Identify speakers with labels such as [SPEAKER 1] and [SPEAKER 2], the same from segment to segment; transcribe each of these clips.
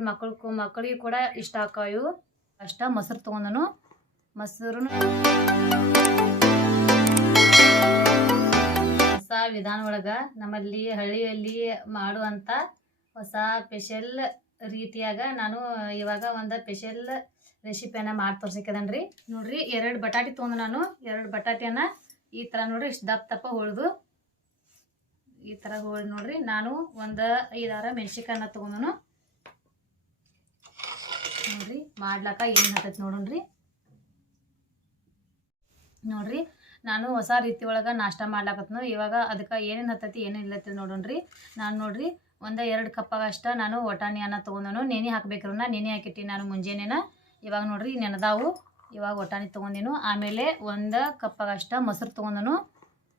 [SPEAKER 1] ನೋಡ್ರಿ ಮಕ್ಕಳು ಮಕ್ಕಳಿಗೆ ಕೂಡ ಇಷ್ಟ ಆಕಾಯು ಅಷ್ಟ ಮೊಸರು ತೊಗೊಂಡನು. ಮೊಸರು ಹೊಸ ವಿಧಾನ ಒಳಗೆ ನಮ್ಮಲ್ಲಿ ಹಳ್ಳಿಯಲ್ಲಿ ಮಾಡುವಂಥ ಹೊಸ ಸ್ಪೆಷಲ್ ರೀತಿಯಾಗ ನಾನು ಇವಾಗ ಒಂದು ಸ್ಪೆಷಲ್ ರೆಸಿಪಿಯನ್ನ ಮಾಡಿ ತೋರ್ಸಿಕದನ್ರಿ ನೋಡ್ರಿ, ಎರಡು ಬಟಾಟಿ ತೊಗೊಂಡು ನಾನು. ಎರಡು ಬಟಾಟಿಯನ್ನ ಈ ಥರ ನೋಡ್ರಿ, ಇಷ್ಟು ದಪ್ಪ ದಪ್ಪ ಹೊಳ್ದು ಈ ಥರ ಹೋಳಿ ನೋಡ್ರಿ. ನಾನು ಒಂದು ಐದಾರ ಮೆಣಸಿಕಾಯನ್ನ ತೊಗೊಂಡನು. ನೋಡ್ರಿ ಮಾಡ್ಲಾಕ ಏನು ಹತ್ತೈತಿ ನೋಡೋಣ್ರಿ ನೋಡ್ರಿ, ನಾನು ಹೊಸ ರೀತಿ ಒಳಗೆ ನಾಷ್ಟ ಮಾಡ್ಲಾಕತ್ನು, ಇವಾಗ ಅದಕ್ಕೆ ಏನೇನು ಹತ್ತೈತಿ, ಏನೇನು ಇಲ್ಲತ್ತಿ ನೋಡೋಣ್ರಿ ನಾನು ನೋಡ್ರಿ, ಒಂದು ಎರಡು ಕಪ್ಪಾಗಷ್ಟ ನಾನು ಒಟಾಣಿಯನ್ನು ತೊಗೊಂಡನು ನೆನೆ ನಾನು ನೆನೆ ಹಾಕಿಟ್ಟಿ ನಾನು ಮುಂಜಾನೆನ. ಇವಾಗ ನೋಡ್ರಿ, ನೆನೆದಾವು, ಇವಾಗ ಒಟಾಣಿ ತೊಗೊಂಡಿನು ಆಮೇಲೆ ಒಂದು ಕಪ್ಪಾಗಷ್ಟ ಮೊಸರು ತೊಗೊಂಡನು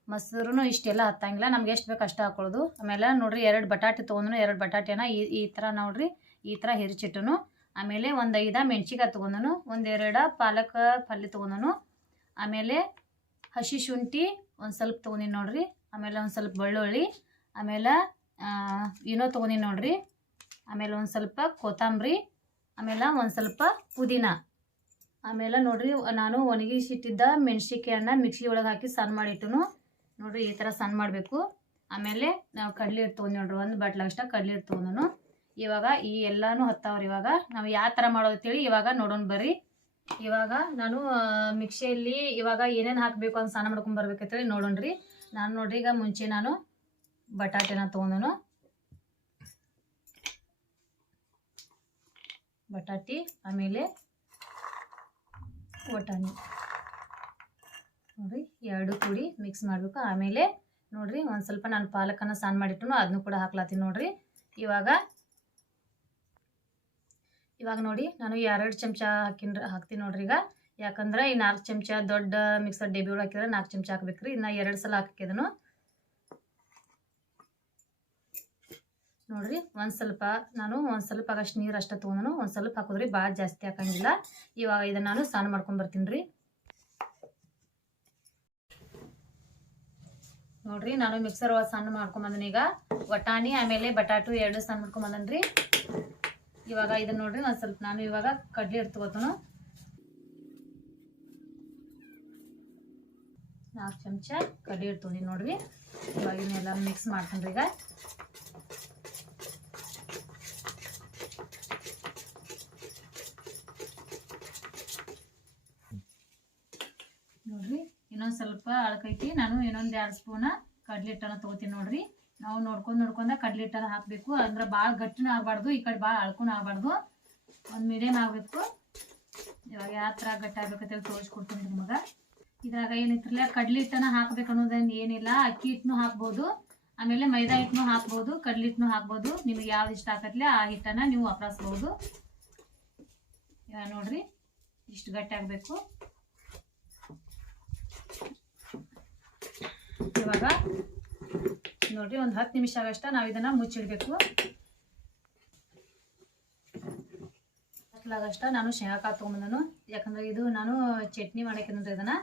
[SPEAKER 1] ಮೊಸರು ಇಷ್ಟೆಲ್ಲ ಹತ್ತಂಗಿಲ್ಲ, ನಮ್ಗೆ ಎಷ್ಟು ಬೇಕು ಅಷ್ಟು ಹಾಕೊಳ್ಳೋದು ಆಮೇಲೆ ನೋಡ್ರಿ, ಎರಡು ಬಟಾಟೆ ತೊಗೊಂಡನು ಎರಡು ಬಟಾಟೆನ ಈ ಈ ಥರ ನೋಡ್ರಿ, ಈ ಥರ ಹೆರಿಚಿಟ್ಟನು. ಆಮೇಲೆ ಒಂದು ಐದ ಮೆಣ್ಸಿಕಾಯಿ ತೊಗೊಂಡನು ಒಂದೆರಡು ಪಾಲಕ್ ಪಲ್ಯ ತೊಗೊಂಡನು. ಆಮೇಲೆ ಹಸಿ ಶುಂಠಿ ಒಂದು ಸ್ವಲ್ಪ ತೊಗೊಂಡಿನಿ ನೋಡ್ರಿ. ಆಮೇಲೆ ಒಂದು ಸ್ವಲ್ಪ ಬೆಳ್ಳುಳ್ಳಿ, ಆಮೇಲೆ ಏನೋ ತೊಗೊಂಡಿನಿ ನೋಡ್ರಿ. ಆಮೇಲೆ ಒಂದು ಸ್ವಲ್ಪ ಕೊತ್ತಂಬರಿ, ಆಮೇಲೆ ಒಂದು ಸ್ವಲ್ಪ ಪುದೀನ. ಆಮೇಲೆ ನೋಡ್ರಿ, ನಾನು ಒಣಗಿಸಿಟ್ಟಿದ್ದ ಮೆಣಸಿಕಾಯನ್ನ ಮಿಕ್ಸಿ ಒಳಗೆ ಹಾಕಿ ಸಣ್ಣ ಮಾಡಿಟ್ಟನು ನೋಡ್ರಿ, ಈ ಥರ ಸಣ್ಣ ಮಾಡಬೇಕು. ಆಮೇಲೆ ನಾವು ಕಡ್ಲೆ ತೊಗೊಂಡು ನೋಡ್ರಿ, ಒಂದು ಬಟ್ಲಾಗಷ್ಟ ಕಡ್ಲೆ ಇಟ್ಟು ತೊಗೊಂಡನು. ಇವಾಗ ಈ ಎಲ್ಲಾನು ಹತ್ತಾವ್ರಿ ಇವಾಗ. ನಾವು ಯಾವ ಥರ ಮಾಡೋದು ಅಂತೇಳಿ ಇವಾಗ ನೋಡೋಣ ಬರ್ರಿ. ಇವಾಗ ನಾನು ಮಿಕ್ಸಿಯಲ್ಲಿ ಇವಾಗ ಏನೇನು ಹಾಕಬೇಕು ಅಂತ ಸ್ನಾನ ಮಾಡ್ಕೊಂಡು ಬರ್ಬೇಕಂತೇಳಿ ನೋಡೋಣ್ರಿ ನಾನು ನೋಡ್ರಿ ಈಗ ಮುಂಚೆ ನಾನು ಬಟಾಟೆನ ತೊಗೊಂಡನು. ಬಟಾಟಿ, ಆಮೇಲೆ ಬಟಾಣಿ ನೋಡ್ರಿ, ಎರಡು ಕೂಡಿ ಮಿಕ್ಸ್ ಮಾಡಬೇಕು. ಆಮೇಲೆ ನೋಡ್ರಿ ಒಂದು ಸ್ವಲ್ಪ ನಾನು ಪಾಲಕನ್ನ ಸ್ನಾನ ಮಾಡಿಟ್ಟು ಅದನ್ನು ಕೂಡ ಹಾಕ್ಲಾತೀನಿ ನೋಡ್ರಿ. ಇವಾಗ ಇವಾಗ ನೋಡಿ ನಾನು ಎರಡು ಚಮಚ ಹಾಕಿನ್ರಿ ಹಾಕ್ತೀನಿ ನೋಡ್ರಿ ಈಗ. ಯಾಕಂದ್ರೆ ಈ ನಾಲ್ಕು ಚಮಚ ದೊಡ್ಡ ಮಿಕ್ಸರ್ ಡಬ್ಬಿ ಒಳಗೆ ಹಾಕಿದ್ರೆ ನಾಲ್ಕು ಚಮಚ ಹಾಕ್ಬೇಕ್ರಿ. ಇನ್ನು ಎರಡು ಸಲ ಹಾಕಿದನು ನೋಡ್ರಿ, ಒಂದು ಸ್ವಲ್ಪ ನಾನು ಒಂದು ಸ್ವಲ್ಪ ಆಗಷ್ಟು ನೀರು ಅಷ್ಟೇ ತೊಗೊಂಡು ಒಂದು ಸ್ವಲ್ಪ ಹಾಕಿದ್ರಿ ಭಾಳ ಜಾಸ್ತಿ ಹಾಕಂಗಿಲ್ಲ. ಇವಾಗ ಇದನ್ನ ನಾನು ಸ್ನಾನ ಮಾಡ್ಕೊಂಡು ಬರ್ತೀನಿ ರೀ ನೋಡ್ರಿ, ನಾನು ಮಿಕ್ಸರ್ ಒಳಗೆ ಸಣ್ಣ ಮಾಡ್ಕೊಂಬಂದೀಗ ಈಗ. ವಟಾಣಿ, ಆಮೇಲೆ ಬಟಾಟು ಎರಡು ಸಣ್ಣ ಮಾಡ್ಕೊಂಬಂದನ್ರಿ ಇವಾಗ ಇದನ್ನ ನೋಡ್ರಿ, ನಾನು ಸ್ವಲ್ಪ ನಾನು ಇವಾಗ ಕಡ್ಲಿ ಹಿಟ್ಟು ತಗೋತನು ನಾಲ್ಕು ಚಮಚ ಕಡ್ಲಿ ಇಡ್ತೀನಿ ನೋಡ್ರಿ. ಇವಾಗ ಇದನ್ನೆಲ್ಲ ಮಿಕ್ಸ್ ಮಾಡ್ತೀನಿ ಈಗ. ನೋಡ್ರಿ, ಇನ್ನೊಂದು ಸ್ವಲ್ಪ ಅಳ್ಕೈತಿ. ನಾನು ಇನ್ನೊಂದು ಎರಡು ಸ್ಪೂನ ಕಡ್ಲಿ ಹಿಟ್ಟನ್ನ ತೊಗೋತೀನಿ ನೋಡ್ರಿ. ನಾವು ನೋಡ್ಕೊಂಡ್ ನೋಡ್ಕೊಂಡ ಕಡ್ಲಿ ಹಿಟ್ಟನ್ನ ಹಾಕಬೇಕು. ಅಂದ್ರೆ ಭಾಳ ಗಟ್ಟಿನ ಆಗ್ಬಾರ್ದು, ಈ ಕಡೆ ಭಾಳ ಅಳ್ಕೊಂಡು ಆಗ್ಬಾರ್ದು. ಒಂದು ಮೀಡಿಯಮ್ ಆಗಬೇಕು. ಇವಾಗ ಯಾವ ಥರ ಗಟ್ಟಿ ಆಗ್ಬೇಕಂತೇಳಿ ತೋರಿಸ್ಕೊಡ್ತೀನಿ ನಿಮಗೆ. ಇದ್ರಾಗ ಏನೈತ್ರಲ್ಲ ಕಡ್ಲಿ ಹಿಟ್ಟನ ಹಾಕ್ಬೇಕು ಅನ್ನೋದೇನು ಏನಿಲ್ಲ. ಅಕ್ಕಿ ಹಿಟ್ಟನು ಹಾಕ್ಬೋದು. ಆಮೇಲೆ ಮೈದಾ ಹಿಟ್ಟನು ಹಾಕ್ಬೋದು, ಕಡ್ಲಿ ಹಿಟ್ಟನು ಹಾಕ್ಬೋದು. ನಿಮಗೆ ಯಾವ್ದು ಇಷ್ಟ ಆಗತ್ಲೆ ಆ ಹಿಟ್ಟನ್ನ ನೀವು ವಾಪರಿಸ್ಬೋದು ಇವಾಗ ನೋಡ್ರಿ, ಇಷ್ಟು ಗಟ್ಟಿ ಆಗಬೇಕು. ಇವಾಗ ನೋಡ್ರಿ, ಒಂದು ಹತ್ತು ನಿಮಿಷ ಆಗಷ್ಟ ನಾವು ಇದನ್ನ ಮುಚ್ಚಿಡ್ಬೇಕು. ಹತ್ಲಾಗಷ್ಟ ನಾನು ಶೇಂಗಾಕಾಯಿ ತೊಗೊಂಬಂದನು ಯಾಕಂದ್ರೆ ಇದು ನಾನು ಚಟ್ನಿ ಮಾಡಕ್ಕೆ ಇದನ್ನ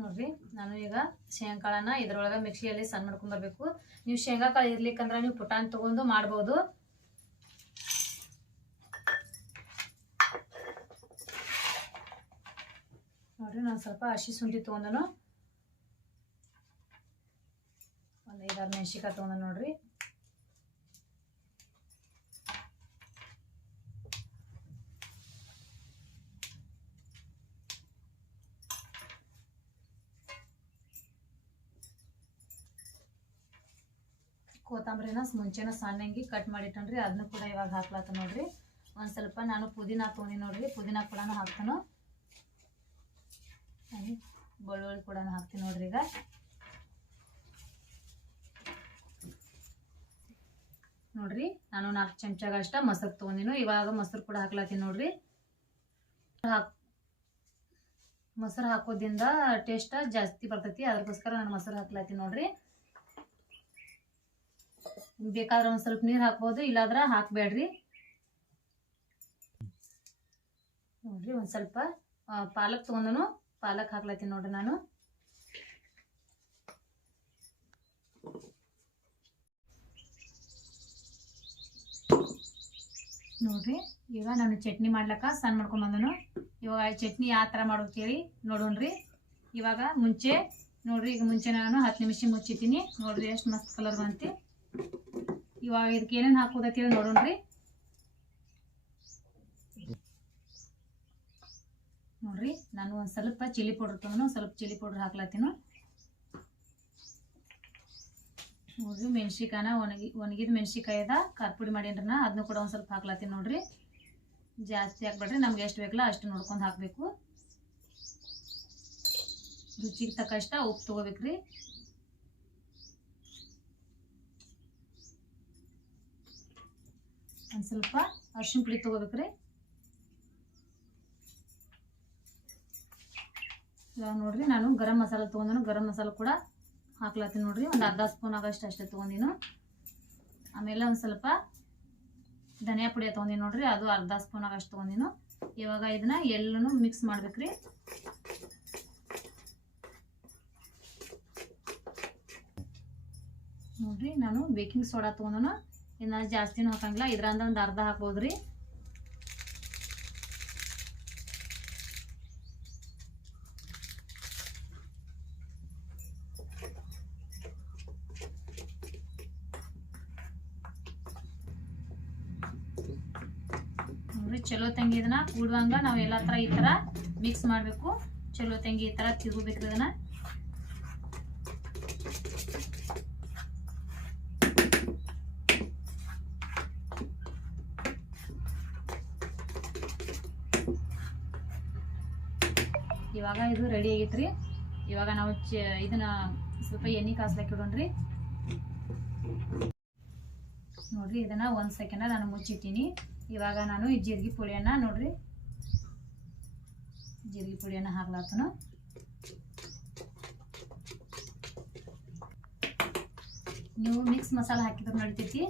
[SPEAKER 1] ನೋಡ್ರಿ, ನಾನು ಈಗ ಶೇಂಗಾಕಾಳನ್ನ ಇದ್ರೊಳಗೆ ಮಿಕ್ಸಿಯಲ್ಲಿ ಸಣ್ಣ ಮಾಡ್ಕೊಂಡ್ಬರ್ಬೇಕು ನೀವು ಶೇಂಗಾಕಾಳು ಇರ್ಲಿಕ್ಕಂದ್ರೆ ನೀವು ಪುಟಾನ್ ತಗೊಂಡು ಮಾಡ್ಬೋದು. ನೋಡ್ರಿ, ನಾನು ಸ್ವಲ್ಪ ಹಸಿ ಶುಂಠಿ ತೊಗೊಂಡನು. ಒಂದು ಐದಾರು ಮೆಣಸಿಕಾಯಿ ತೊಗೊಂಡ ನೋಡ್ರಿ. ಕೊತ್ತಂಬರಿನ ಮುಂಚೆನ ಸಣ್ಣಂಗಿ ಕಟ್ ಮಾಡಿಟ್ಟನ್ರಿ ಅದನ್ನು ಕೂಡ ಇವಾಗ ಹಾಕ್ಲಾತ ನೋಡ್ರಿ. ಒಂದು ಸ್ವಲ್ಪ ನಾನು ಪುದೀನ ತೊಗೊಂಡಿ ನೋಡ್ರಿ, ಪುದೀನ ಕೂಡ ಹಾಕ್ತಾನು. ಬಳ್ಳುಳ್ಳಿ ಕೂಡ ಹಾಕ್ತೀನಿ ನೋಡ್ರಿ ಈಗ. ನೋಡ್ರಿ, ನಾನು ನಾಲ್ಕು ಚಮಚಾಗ ಅಷ್ಟ ಮೊಸರು ತೊಗೊಂಡಿನು, ಇವಾಗ ಮೊಸರು ಕೂಡ ಹಾಕ್ಲಾತೀನಿ ನೋಡ್ರಿ. ಮೊಸರು ಹಾಕೋದ್ರಿಂದ ಟೇಸ್ಟ್ ಜಾಸ್ತಿ ಬರ್ತೈತಿ ಅದಕ್ಕೋಸ್ಕರ ನಾನು ಮೊಸರು ಹಾಕ್ಲಾತೀನಿ ನೋಡ್ರಿ. ಬೇಕಾದ್ರೆ ಒಂದು ಸ್ವಲ್ಪ ನೀರು ಹಾಕ್ಬೋದು, ಇಲ್ಲಾದ್ರೆ ಹಾಕಬೇಡ್ರಿ. ನೋಡ್ರಿ, ಒಂದು ಸ್ವಲ್ಪ ಪಾಲಕ್ ತೊಗೊಂಡನು, ಪಾಲಕ್ ಹಾಕ್ಲತ್ತೀನಿ ನೋಡ್ರಿ ನಾನು. ನೋಡ್ರಿ ಈಗ ನಾನು ಚಟ್ನಿ ಮಾಡ್ಲಕ್ಕ ಸಣ್ಣ ಮಾಡ್ಕೊಂಬಂದನು ಇವಾಗ ಈ ಚಟ್ನಿ ಯಾವ ಥರ ಮಾಡೋಕೇಳಿ ನೋಡೋಣ್ರಿ. ಇವಾಗ ಮುಂಚೆ, ನೋಡ್ರಿ, ಈಗ ಮುಂಚೆ ನಾನು ಹತ್ತು ನಿಮಿಷ ಮುಚ್ಚಿತೀನಿ ನೋಡ್ರಿ, ಎಷ್ಟು ಮಸ್ತ್ ಕಲರ್ ಬಂತಿ. ಇವಾಗ ಇದಕ್ಕೆ ಏನೇನು ಹಾಕೋದೈತಿ ನೋಡೋಣ್ರಿ. ನೋಡ್ರಿ, ನಾನು ಒಂದು ಸ್ವಲ್ಪ ಚಿಲ್ಲಿ ಪೌಡ್ರ್ ತೊಗೊಂಡು ಸ್ವಲ್ಪ ಚಿಲ್ಲಿ ಪೌಡರ್ ಹಾಕ್ಲತ್ತೀನಿ ನೋಡ್ರಿ ಒಣಗಿ, ಒಣಗಿದ ಮೆಣ್ಸಿಕಾಯಿ ಅದ ಖಾರ ಪುಡಿ ಮಾಡೀನ್ರಿ ಅದನ್ನು ಕೂಡ ಒಂದು ಸ್ವಲ್ಪ ಹಾಕ್ಲತ್ತೀನಿ ನೋಡ್ರಿ. ಜಾಸ್ತಿ ಹಾಕ್ಬೇಡ್ರಿ, ನಮ್ಗೆ ಎಷ್ಟು ಬೇಕಲ್ಲ ಅಷ್ಟು ನೋಡ್ಕೊಂಡು ಹಾಕಬೇಕು. ರುಚಿಗೆ ತಕ್ಕಷ್ಟ ಉಪ್ಪು ತೊಗೋಬೇಕ್ರಿ. ಒಂದು ಸ್ವಲ್ಪ ಅರ್ಶಿನ ಪುಡಿ ತೊಗೋಬೇಕ್ರಿ. ನೋಡ್ರಿ, ನಾನು ಗರಂ ಮಸಾಲ ತೊಗೊಂಡಿನ, ಗರಂ ಮಸಾಲ ಕೂಡ ಹಾಕ್ಲತ್ತೀನಿ ನೋಡ್ರಿ. ಒಂದು ಅರ್ಧ ಸ್ಪೂನ್ ಆಗಷ್ಟು ಅಷ್ಟೇ ತೊಗೊಂಡಿನು. ಆಮೇಲೆ ಒಂದು ಸ್ವಲ್ಪ ಧನಿಯಾ ಪುಡಿ ತೊಗೊಂಡಿನಿ ನೋಡ್ರಿ, ಅದು ಅರ್ಧ ಸ್ಪೂನ್ ಆಗಷ್ಟು ತೊಗೊಂಡಿನು. ಇವಾಗ ಇದನ್ನ ಎಲ್ಲನೂ ಮಿಕ್ಸ್ ಮಾಡ್ಬೇಕ್ರಿ. ನೋಡ್ರಿ, ನಾನು ಬೇಕಿಂಗ್ ಸೋಡಾ ತೊಗೊಂಡನು. ಇನ್ನು ಜಾಸ್ತಿನೂ ಹಾಕಂಗಿಲ್ಲ. ಇದ್ರಂದ ಒಂದು ಅರ್ಧ ಹಾಕ್ಬೋದ್ರಿ. ನೋಡ್ರಿ, ಚಲೋ ತಂಗಿ ಇದನ್ನ. ಕೂಡುವಂಗ ನಾವು ಎಲ್ಲ ಥರ ಈ ಥರ ಮಿಕ್ಸ್ ಮಾಡಬೇಕು. ಚಲೋ ತಂಗಿ ಈ ಥರ ತಿರುಗಬೇಕು ಇದನ್ನ. ಇವಾಗ ಇದು ರೆಡಿ ಆಗೈತ್ರಿ. ಇವಾಗ ನಾವು ಇದನ್ನ ಸ್ವಲ್ಪ ಎಣ್ಣೆ ಕಾಸ್ಲಕ್ಕೆ ಇಡೋಣ್ರಿ. ನೋಡ್ರಿ, ಇದನ್ನ ಒಂದು ಸೆಕೆಂಡ ನಾನು ಮುಚ್ಚಿಟ್ಟಿನಿ. ಇವಾಗ ನಾನು ಈ ಜೀರಿಗೆ ಪುಳಿಯನ್ನ ನೋಡ್ರಿ. ಜೀರಿಗೆ ಪುಳಿಯನ್ನ ಹಾಕ್ಲಾತನು. ನೀವು ಮಿಕ್ಸ್ ಮಸಾಲ ಹಾಕಿದ್ರೆ ನಡಿತೈತಿ.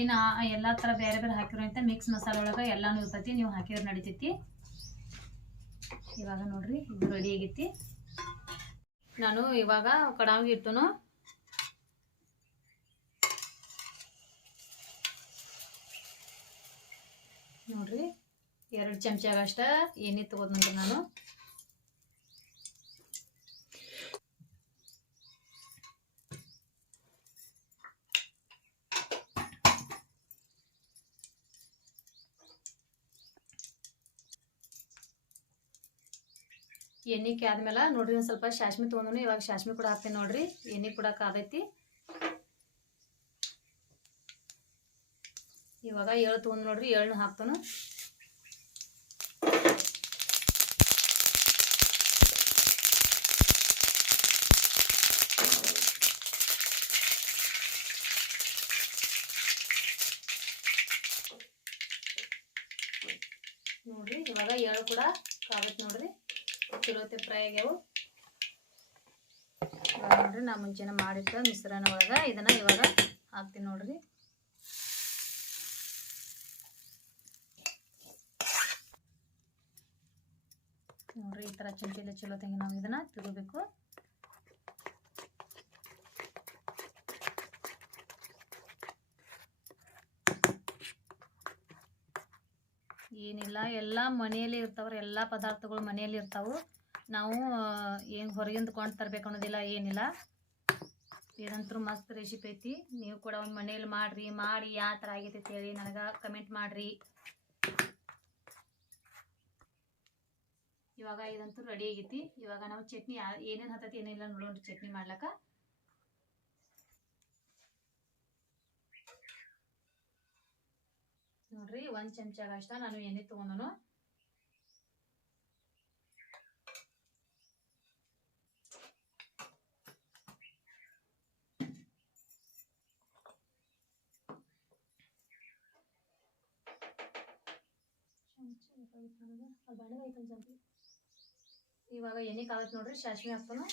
[SPEAKER 1] ಏನು ಎಲ್ಲ ಥರ ಬೇರೆ ಬೇರೆ ಹಾಕಿರೋ ಅಂತ ಮಿಕ್ಸ್ ಮಸಾಲ ಒಳಗೆ ಎಲ್ಲಾನು ಇರ್ತೈತಿ, ನೀವು ಹಾಕಿದ್ರೆ ನಡಿತೈತಿ. ಇವಾಗ ನೋಡ್ರಿ ಇದು ರೆಡಿ ಆಗೈತಿ. ನಾನು ಇವಾಗ ಕಡಾವಿಗೆ ಇಟ್ಟನು ನೋಡ್ರಿ, ಎರಡು ಚಮಚಾಗಷ್ಟ ಎಣ್ಣೆ ತಗೋದ್ನಂತ ನಾನು. ಎಣ್ಣೆ ಆದ್ಮೇಲೆ ನೋಡ್ರಿ, ಒಂದು ಸ್ವಲ್ಪ ಶಾಸ್ಮಿ ತೊಗೊಂಡು ಇವಾಗ ಶಾಸ್ಮಿ ಕೂಡ ಹಾಕ್ತೀನಿ ನೋಡ್ರಿ. ಎಣ್ಣೆ ಕೂಡ ಕಾದೈತಿ. ಇವಾಗ ಏಳು ತೊಗೊಂಡು ನೋಡ್ರಿ, ಎಳ್ಳು ಹಾಕ್ತಾನು. ನೋಡ್ರಿ, ಇವಾಗ ಏಳು ಕೂಡ ಕಾದೈತಿ ನೋಡ್ರಿ. ಚಲೋತೆ ಫ್ರೈ ಆಗ್ಯಾವು. ನೋಡ್ರಿ, ನಾ ಮುಂಚೆನೆ ಮಾಡಿಟ್ಟ ಮಿಶ್ರಣ ಒಳಗೆ. ಇದನ್ನ ಇವಾಗ ಹಾಕ್ತೀನಿ ನೋಡ್ರಿ. ನೋಡ್ರಿ, ಈ ಥರ ಚಮಚೆಲೆ ಚಲೋ ತಂಗಿ ನಾವು ಇದನ್ನ ತಿರುಗಬೇಕು ಏನಿಲ್ಲ, ಎಲ್ಲ ಮನೆಯಲ್ಲಿ ಇರ್ತಾವ್ರಿ, ಎಲ್ಲ ಪದಾರ್ಥಗಳು ಮನೆಯಲ್ಲಿ ಇರ್ತಾವು. ನಾವು ಏನು ಹೊರಗಿಂದ ಕೊಂಡು ತರಬೇಕು ಅನ್ನೋದಿಲ್ಲ, ಏನಿಲ್ಲ. ಇದಂತೂ ಮಸ್ತ್ ರೆಸಿಪಿ ಐತಿ. ನೀವು ಕೂಡ ಒಂದು ಮನೇಲಿ ಮಾಡಿರಿ, ಮಾಡಿ ಯಾವ ಥರ ಆಗೈತಿ ಹೇಳಿ ನನಗೆ ಕಮೆಂಟ್ ಮಾಡಿರಿ. ಇವಾಗ ಇದಂತೂ ರೆಡಿ ಆಗೈತಿ. ಇವಾಗ ನಾವು ಚಟ್ನಿ ಏನೇನು ಹತ್ತೈತಿ, ಏನಿಲ್ಲ ನೋಡೋಣ ಚಟ್ನಿ ಮಾಡ್ಲಕ್ಕ. ನೋಡ್ರಿ, ಒಂದು ಚಮಚಾಗಷ್ಟ ನಾನು ಎಣ್ಣೆ ತೊಗೊಂಡನು. ಇವಾಗ ಎಣ್ಣೆ ಕಾಲಕ್ಕೆ ನೋಡ್ರಿ ಸಾಸಿವೆ ಹಾಕ್ತಾನು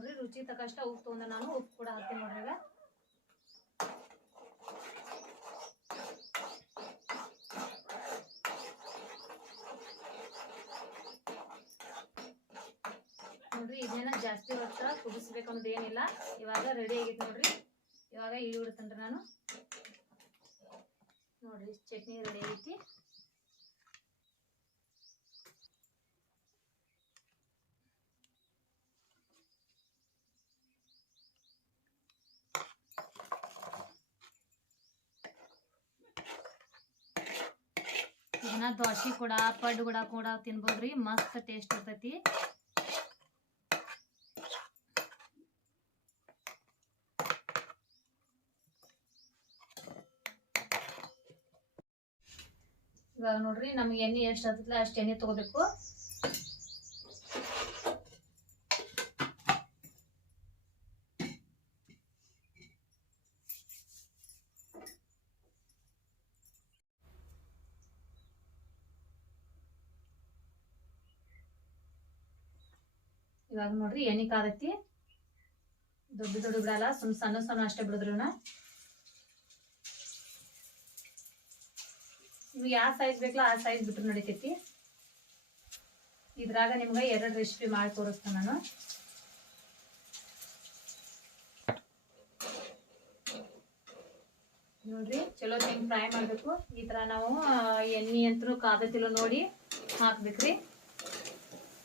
[SPEAKER 1] ನೋಡ್ರಿ, ರುಚಿ ತಕಷ್ಟ ಉಪ್ಪು ತೊಗೊಂಡ ನಾನು, ಉಪ್ಪು ಕೂಡ ಹಾಕ್ತೀನಿ ನೋಡ್ರಿ ಈಗ. ನೋಡ್ರಿ, ಇದನ್ನೇನ ಜಾಸ್ತಿ ಹೊತ್ತ ಕುದಿಸ್ಬೇಕು ಅನ್ನೋದು ಏನಿಲ್ಲ. ಇವಾಗ ರೆಡಿ ಆಗೈತೆ ನೋಡ್ರಿ. ಇವಾಗ ಇಳಿ ಬಿಡ್ತೇನ್ರಿ ನಾನು. ನೋಡ್ರಿ, ಚಟ್ನಿ ರೆಡಿ ಆಗೈತಿ ಇದನ್ನ ದೋಸೆ ಕೂಡ ಪಡ್ ಕೂಡ ಕೂಡ ತಿನ್ಬೋದ್ರಿ. ಮಸ್ತ್ ಟೇಸ್ಟ್ ಇರ್ತೈತಿ. ಇವಾಗ ನೋಡ್ರಿ ನಮ್ಗೆ ಎಣ್ಣೆ ಎಷ್ಟು ಹತ್ತಲ್ಲ ಅಷ್ಟು ಎಣ್ಣೆ ತಗೋಬೇಕು. ಇವಾಗ ನೋಡ್ರಿ, ಎಣ್ಣೆ ಕಾದೈತಿ ದೊಡ್ಡ ದೊಡ್ಡ ಬಿಡಲ್ಲ ಸುಮ್ ಸಣ್ಣ ಸಣ್ಣ ಅಷ್ಟೇ ಬಿಡಿದ್ರು ನೀವು ಯಾವ ಸೈಜ್ ಬೇಕಲ್ಲ ಆ ಸೈಜ್ ಬಿಟ್ರು ನಡಿತೈತಿ. ಇದ್ರಾಗ ನಿಮ್ಗೆ ಎರಡು ರೆಸಿಪಿ ಮಾಡಿ ತೋರಿಸ್ತೇನೆ ನಾನು. ನೋಡ್ರಿ, ಚಲೋ ಹಿಂಗ್ ಫ್ರೈ ಮಾಡಬೇಕು. ಈ ತರ ನಾವು ಎಣ್ಣೆ ಅಂತೂ ಕಾದತಿಲ್ಲ ನೋಡಿ ಹಾಕ್ಬೇಕ್ರಿ.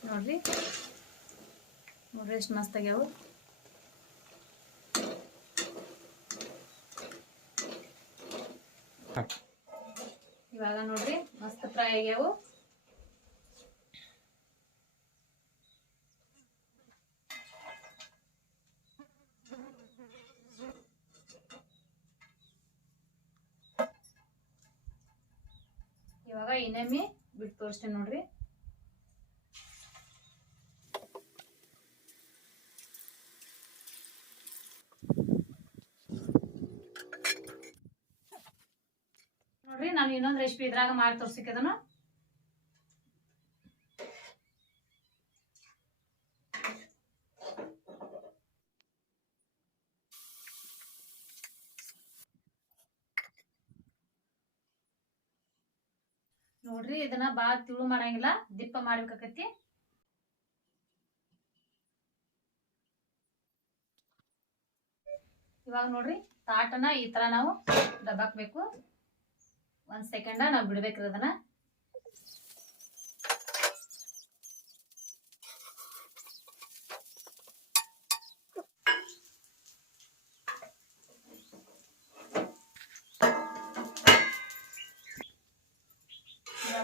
[SPEAKER 1] ನೋಡ್ರಿ. ನೋಡ್ರಿ ಮಸ್ತ್ ಆಗ್ಯಾವು ಇವಾಗ ನೋಡ್ರಿ ಮಸ್ತ್ ಫ್ರೈ ಆಗ್ಯಾವು ಇವಾಗ ಇನ್ನೊಮ್ಮೆ ಬಿಟ್ಟು ತೋರಿಸ್ತೇನೆ ನೋಡ್ರಿ ನೋಡ್ರಿ ನಾನು ಇನ್ನೊಂದು ರೆಸಿಪಿ ಇದ್ರಾಗ ಮಾಡಿ ತೋರ್ಸಿಕ್ ನೋಡ್ರಿ, ಇದನ್ನ ಬಾಳ ತಿಳು ಮಾಡಂಗಿಲ್ಲ, ದಿಪ್ಪ ಮಾಡ್ಬೇಕಾಕತಿ ಇವಾಗ ನೋಡ್ರಿ, ತಾಟನ ಈ ತರ ನಾವು ದಬಾಕ್ಬೇಕು ಒಂದ್ ಸೆಕೆಂಡ ನಾವು ಬಿಡ್ಬೇಕ್ರಿ ಅದನ್ನ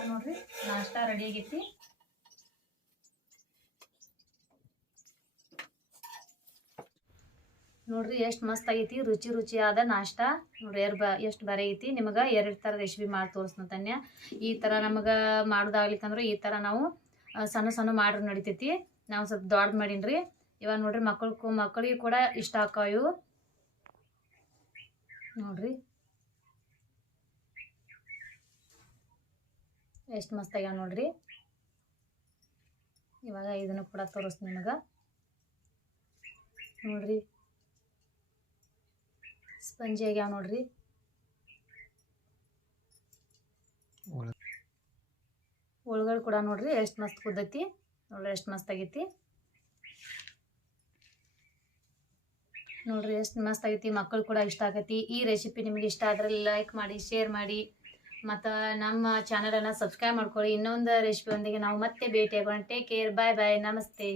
[SPEAKER 1] ನೋಡ್ರಿ ನಾಷ್ಟಾ ರೆಡಿ ಆಗೈತಿ. ನೋಡ್ರಿ ಎಷ್ಟು ಮಸ್ತ್ ಆಗೈತಿ, ರುಚಿ ರುಚಿಯಾದ ನಾಷ್ಟ. ನೋಡ್ರಿ ಎರಡು ಬ, ಎಷ್ಟು ಬರ ಐತಿ, ನಿಮಗೆ ಎರಡು ಥರ ರೆಸಿಪಿ ಮಾಡಿ ತೋರಿಸ್ತಂತನ್ಯ ಈ ಥರ ನಮಗೆ ಮಾಡೋದಾಗ್ಲಿಕ್ಕಂದ್ರೆ ಈ ಥರ ನಾವು ಸಣ್ಣ ಸಣ್ಣ ಮಾಡ್ರಿ ನಡಿತೈತಿ. ನಾವು ಸ್ವಲ್ಪ ದೊಡ್ಡದು ಮಾಡೀನ್ರಿ. ಇವಾಗ ನೋಡ್ರಿ ಮಕ್ಕಳು ಮಕ್ಕಳಿಗೆ ಕೂಡ ಇಷ್ಟ ಆಕಾವು. ನೋಡ್ರಿ. ಎಷ್ಟು ಮಸ್ತ್ ಆಗ್ಯಾವ ನೋಡ್ರಿ. ಇವಾಗ ಇದನ್ನು ಕೂಡ ತೋರಿಸ್ತೀನಿ ನಿಮಗೆ. ನೋಡ್ರಿ. ಸ್ಪಂಜಿ ಆಗ್ಯಾವ ನೋಡ್ರಿ. ಒಳಗಡೆ ಕೂಡ ನೋಡ್ರಿ ಎಷ್ಟು ಮಸ್ತ್ ಕುದ್ದತಿ. ನೋಡ್ರಿ ಎಷ್ಟು ಮಸ್ತ್ ಆಗೈತಿ. ನೋಡ್ರಿ ಎಷ್ಟು ಮಸ್ತ್ ಆಗೈತಿ. ಮಕ್ಕಳು ಕೂಡ ಇಷ್ಟ ಆಗೈತಿ. ಈ ರೆಸಿಪಿ ನಿಮ್ಗೆ ಇಷ್ಟ ಆದ್ರೆ ಲೈಕ್ ಮಾಡಿ ಶೇರ್ ಮಾಡಿ. ಮತ್ತು ನಮ್ಮ ಚಾನಲನ್ನು ಸಬ್ಸ್ಕ್ರೈಬ್ ಮಾಡ್ಕೊಳ್ಳಿ. ಇನ್ನೊಂದು ರೆಸಿಪಿ ಒಂದಿಗೆ ನಾವು ಮತ್ತೆ ಭೇಟಿ ಆಗೋಣ ಟೇಕ್ ಕೇರ್ ಬಾಯ್ ಬಾಯ್ ನಮಸ್ತೆ